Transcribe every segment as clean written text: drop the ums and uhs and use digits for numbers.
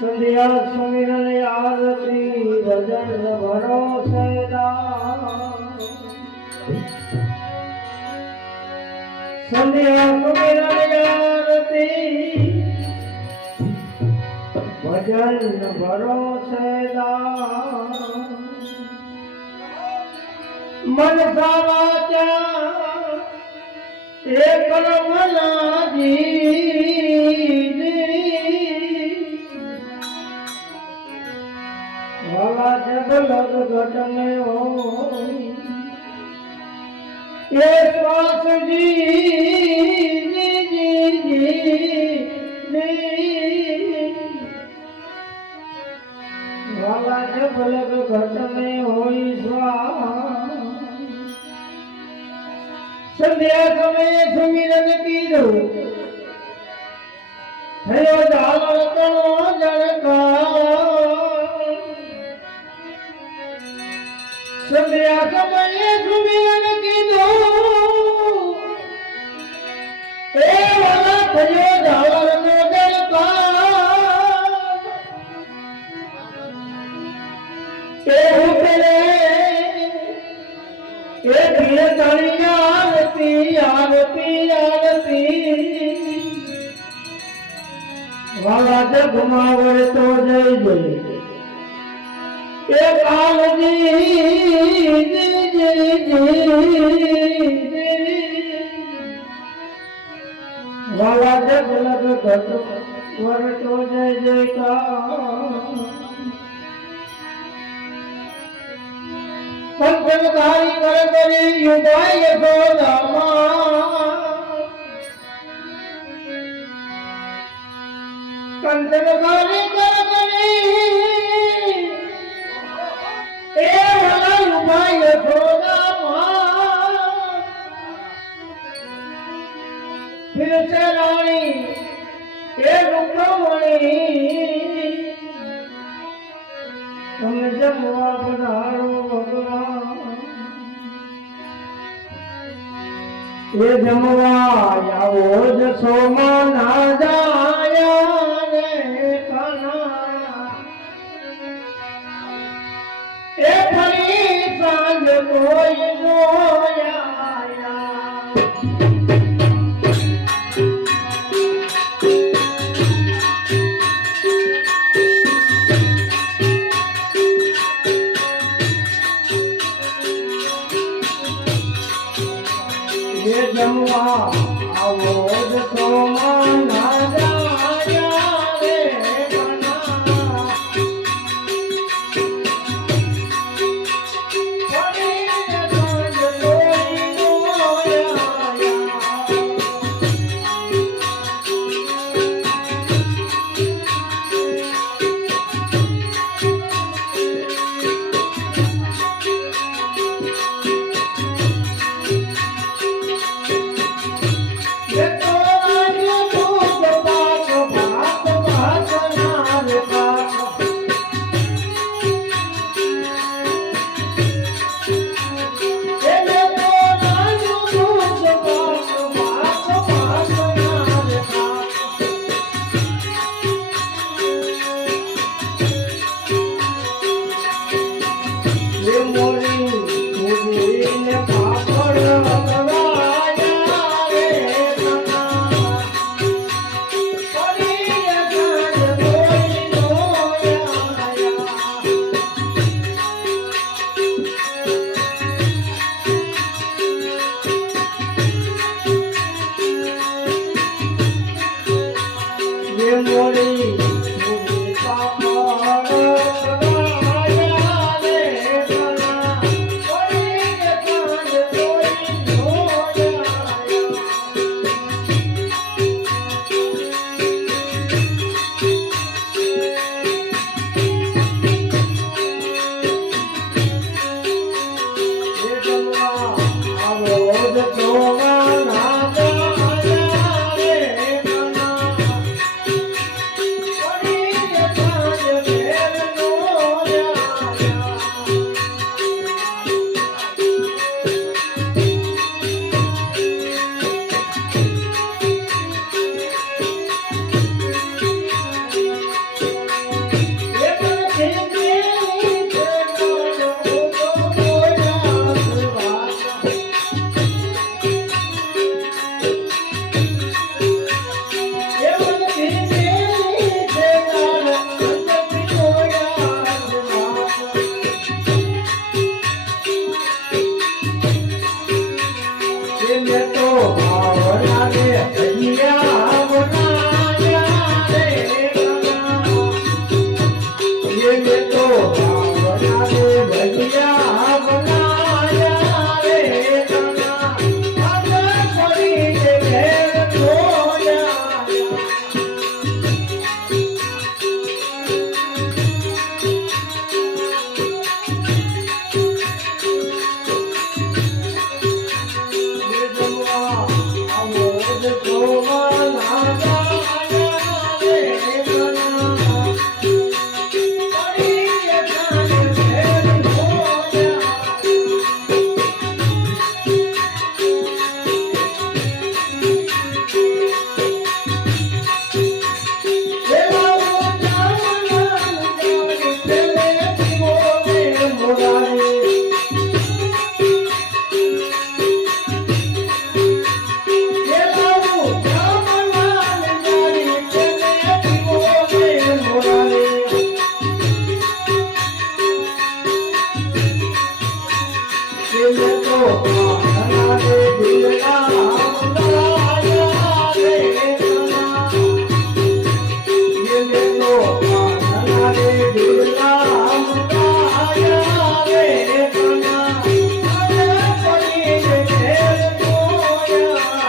संध्या सुमिरन आरती भजन भरोसे संध्या सुमिरन आरती भजन भरोसे मन सावाचा एक मना जी वाला जब लग घट में हो ये श्वास जी वाला जब लग घट में हो श्वास संध्या समय सुमिरन कीधो थयो झालर कणो जड़का संध्या समय सुमिरन कीधो ए वाला थयो झालर नो जड़का ए हुकरे ए धीरे तालिया आरती आरती वाला जग मावर तो जय जय एक काल वाला जग लग घट वर तो जय जय का पंचमधारी कर करी युगाय यशोदामा पंचमधारी कर करी ए वाला युगाय यशोदामा फिर से रानी ए रुक्मणी तुम जमवा पधारो भगवान ये जमवा यावो जसो माना जाया रे काना ए फरी सांग कोई गोया जमवा आवोज तो माना जाया रे बना फरी सांग कोई गोया ये तो હનારે દિલના હમદાયા રે સના દિલ તો હનારે દિલના હમદાયા રે સના અરે પડી ઘેર જોયા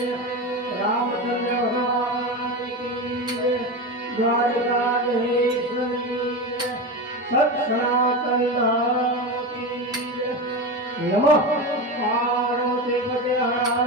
रामचंद्र भगवान की जय। द्वारकाधीश्वरी जय। सत सनातन धर्म की जय। नमः पार्वती पते हर